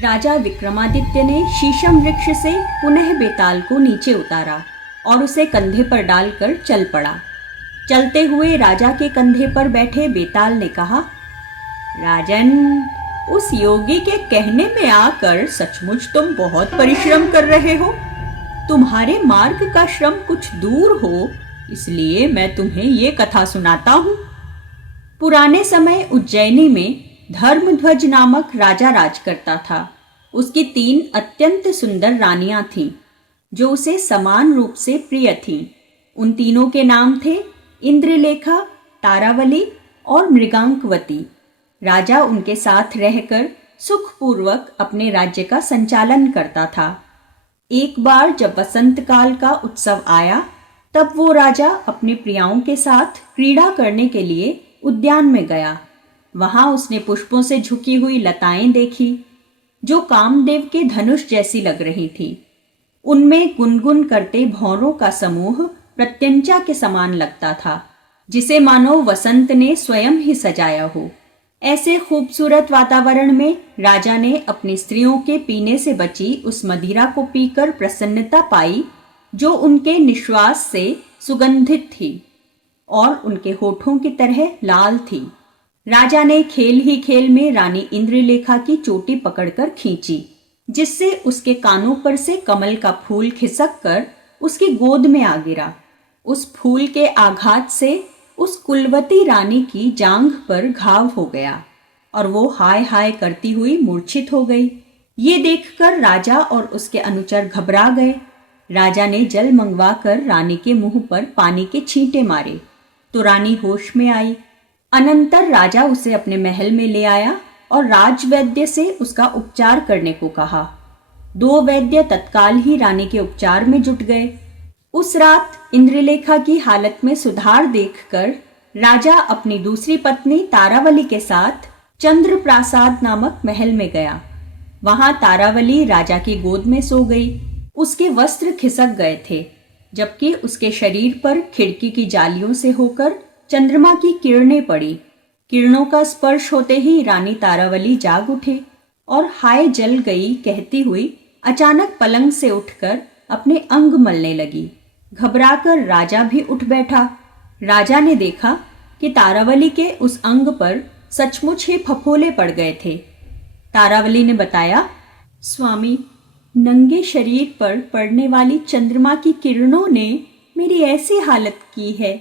राजा विक्रमादित्य ने शीशम वृक्ष से पुनः बेताल को नीचे उतारा और उसे कंधे पर डालकर चल पड़ा। चलते हुए राजा के कंधे पर बैठे बेताल ने कहा, राजन, उस योगी के कहने में आकर सचमुच तुम बहुत परिश्रम कर रहे हो। तुम्हारे मार्ग का श्रम कुछ दूर हो, इसलिए मैं तुम्हें ये कथा सुनाता हूँ। पुराने समय उज्जैनी में धर्मध्वज नामक राजा राज करता था। उसकी 3 अत्यंत सुंदर रानियां थीं, जो उसे समान रूप से प्रिय थीं। उन तीनों के नाम थे इंद्रलेखा, तारावली और मृगांकवती। राजा उनके साथ रहकर सुखपूर्वक अपने राज्य का संचालन करता था। एक बार जब वसंत काल का उत्सव आया, तब वो राजा अपनी प्रियाओं के साथ क्रीड़ा करने के लिए उद्यान में गया। वहां उसने पुष्पों से झुकी हुई लताएं देखी, जो कामदेव के धनुष जैसी लग रही थी। उनमें गुनगुन करते भौरों का समूह प्रत्यंचा के समान लगता था, जिसे मानो वसंत ने स्वयं ही सजाया हो। ऐसे खूबसूरत वातावरण में राजा ने अपनी स्त्रियों के पीने से बची उस मदिरा को पीकर प्रसन्नता पाई, जो उनके निश्वास से सुगंधित थी और उनके होठों की तरह लाल थी। राजा ने खेल ही खेल में रानी इंद्रलेखा की चोटी पकड़कर खींची, जिससे उसके कानों पर से कमल का फूल खिसक कर उसकी गोद में आ गिरा। उस फूल के आघात से उस कुलवती रानी की जांघ पर घाव हो गया और वो हाय हाय करती हुई मूर्छित हो गई। ये देखकर राजा और उसके अनुचर घबरा गए। राजा ने जल मंगवाकर रानी के मुंह पर पानी के छींटे मारे तो रानी होश में आई। अनंतर राजा उसे अपने महल में ले आया और राजवैद्य से उसका उपचार करने को कहा। 2 वैद्य तत्काल ही रानी के उपचार में जुट गए। उस रात इंद्रलेखा की हालत में सुधार देखकर राजा अपनी दूसरी पत्नी तारावली के साथ चंद्रप्रासाद नामक महल में गया। वहां तारावली राजा की गोद में सो गई। उसके वस्त्र खिसक गए थे, जबकि उसके शरीर पर खिड़की की जालियों से होकर चंद्रमा की किरणें पड़ी। किरणों का स्पर्श होते ही रानी तारावली जाग उठी और हाय जल गई कहती हुई अचानक पलंग से उठकर अपने अंग मलने लगी। घबराकर राजा भी उठ बैठा। राजा ने देखा कि तारावली के उस अंग पर सचमुच ही फफोले पड़ गए थे। तारावली ने बताया, स्वामी, नंगे शरीर पर पड़ने वाली चंद्रमा की किरणों ने मेरी ऐसी हालत की है।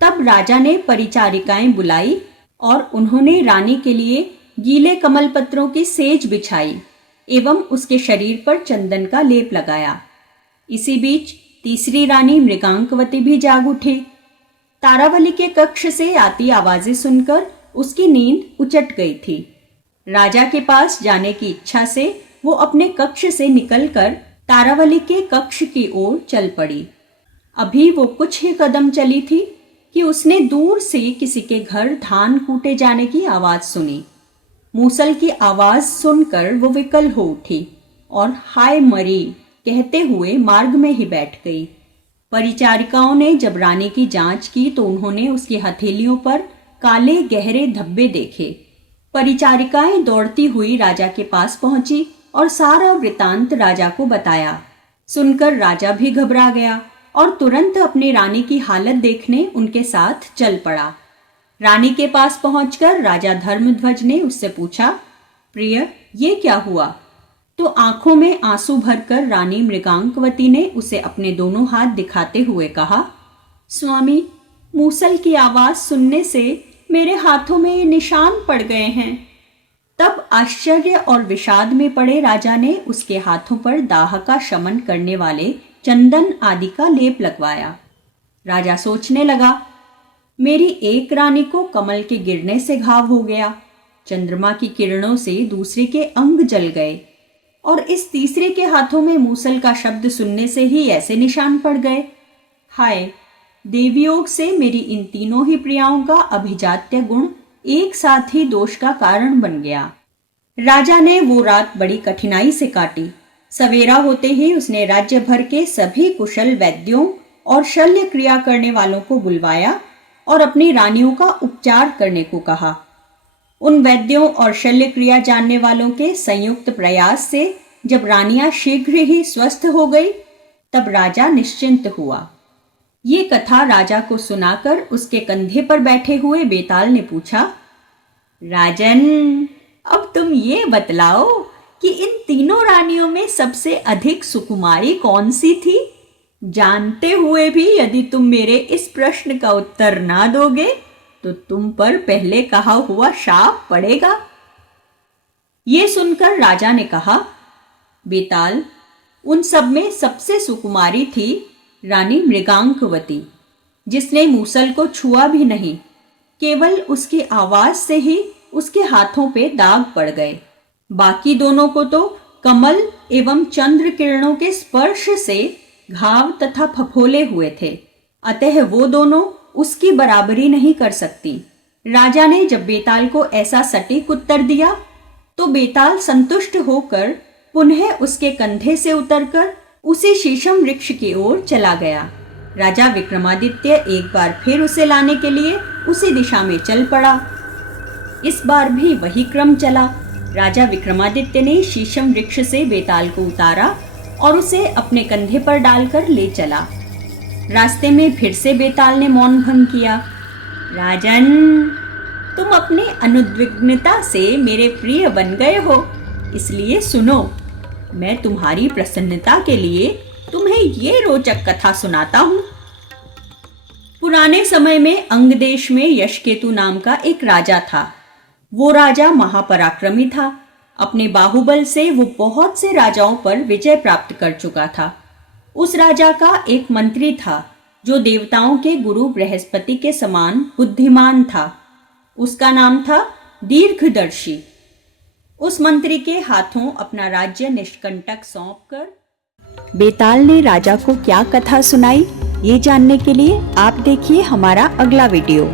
तब राजा ने परिचारिकाएं बुलाई और उन्होंने रानी के लिए गीले कमल पत्रों की सेज बिछाई एवं उसके शरीर पर चंदन का लेप लगाया। इसी बीच तीसरी रानी मृगांकवती भी जाग उठी। तारावली के कक्ष से आती आवाजें सुनकर उसकी नींद उचट गई थी। राजा के पास जाने की इच्छा से वो अपने कक्ष से निकलकर तारावली के कक्ष की ओर चल पड़ी। अभी वो कुछ ही कदम चली थी कि उसने दूर से किसी के घर धान कूटे जाने की आवाज सुनी। मूसल की आवाज सुनकर वो विकल हो उठी और हाय मरी कहते हुए मार्ग में ही बैठ गई। परिचारिकाओं ने जब रानी की जांच की तो उन्होंने उसकी हथेलियों पर काले गहरे धब्बे देखे। परिचारिकाएं दौड़ती हुई राजा के पास पहुंची और सारा वृतांत राजा को बताया। सुनकर राजा भी घबरा गया और तुरंत अपनी रानी की हालत देखने उनके साथ चल पड़ा। रानी के पास पहुंचकर राजा धर्मध्वज ने उससे पूछा, प्रिय, ये क्या हुआ? तो आंखों में आंसू भरकर रानी मृगांकवती ने उसे अपने दोनों हाथ दिखाते हुए कहा, स्वामी, मूसल की आवाज सुनने से मेरे हाथों में ये निशान पड़ गए हैं। तब आश्चर्य और विषाद में पड़े राजा ने उसके हाथों पर दाह का शमन करने वाले चंदन आदि का लेप लगवाया। राजा सोचने लगा, मेरी एक रानी को कमल के गिरने से घाव हो गया, चंद्रमा की किरणों से दूसरे के अंग जल गए और इस तीसरे के हाथों में मूसल का शब्द सुनने से ही ऐसे निशान पड़ गए। हाय, देवयोग से मेरी इन तीनों ही प्रियाओं का अभिजात्य गुण एक साथ ही दोष का कारण बन गया। राजा ने वो रात बड़ी कठिनाई से काटी। सवेरा होते ही उसने राज्य भर के सभी कुशल वैद्यों और शल्य क्रिया करने वालों को बुलवाया और अपनी रानियों का उपचार करने को कहा। उन वैद्यों और शल्य क्रिया जानने वालों के संयुक्त प्रयास से जब रानियां शीघ्र ही स्वस्थ हो गई, तब राजा निश्चिंत हुआ। ये कथा राजा को सुनाकर उसके कंधे पर बैठे हुए बेताल ने पूछा, राजन, अब तुम ये बतलाओ कि इन तीनों रानियों में सबसे अधिक सुकुमारी कौन सी थी? जानते हुए भी यदि तुम मेरे इस प्रश्न का उत्तर ना दोगे तो तुम पर पहले कहा हुआ शाप पड़ेगा। ये सुनकर राजा ने कहा, बेताल, उन सब में सबसे सुकुमारी थी रानी मृगांकवती, जिसने मूसल को छुआ भी नहीं। केवल उसकी आवाज से ही उसके हाथों पे दाग पड़ गए। बाकी दोनों को तो कमल एवं चंद्र किरणों के स्पर्श से घाव तथा फफोले हुए थे, अतः वो दोनों उसकी बराबरी नहीं कर सकती। राजा ने जब बेताल को ऐसा सटीक उत्तर दिया तो बेताल संतुष्ट होकर पुनः उसके कंधे से उतरकर उसी शीशम वृक्ष की ओर चला गया। राजा विक्रमादित्य एक बार फिर उसे लाने के लिए उसी दिशा में चल पड़ा। इस बार भी वही क्रम चला। राजा विक्रमादित्य ने शीशम वृक्ष से बेताल को उतारा और उसे अपने कंधे पर डालकर ले चला। रास्ते में फिर से बेताल ने मौन भंग किया। राजन, तुम अपनी अनुद्विग्नता से मेरे प्रिय बन गए हो, इसलिए सुनो, मैं तुम्हारी प्रसन्नता के लिए तुम्हें ये रोचक कथा सुनाता हूँ। पुराने समय में अंग देश में यशकेतु नाम का एक राजा था। वो राजा महापराक्रमी था। अपने बाहुबल से वो बहुत से राजाओं पर विजय प्राप्त कर चुका था। उस राजा का एक मंत्री था जो देवताओं के गुरु बृहस्पति के समान बुद्धिमान था। उसका नाम था दीर्घदर्शी। उस मंत्री के हाथों अपना राज्य निष्कंटक सौंपकर बेताल ने राजा को क्या कथा सुनाई, ये जानने के लिए आप देखिए हमारा अगला वीडियो।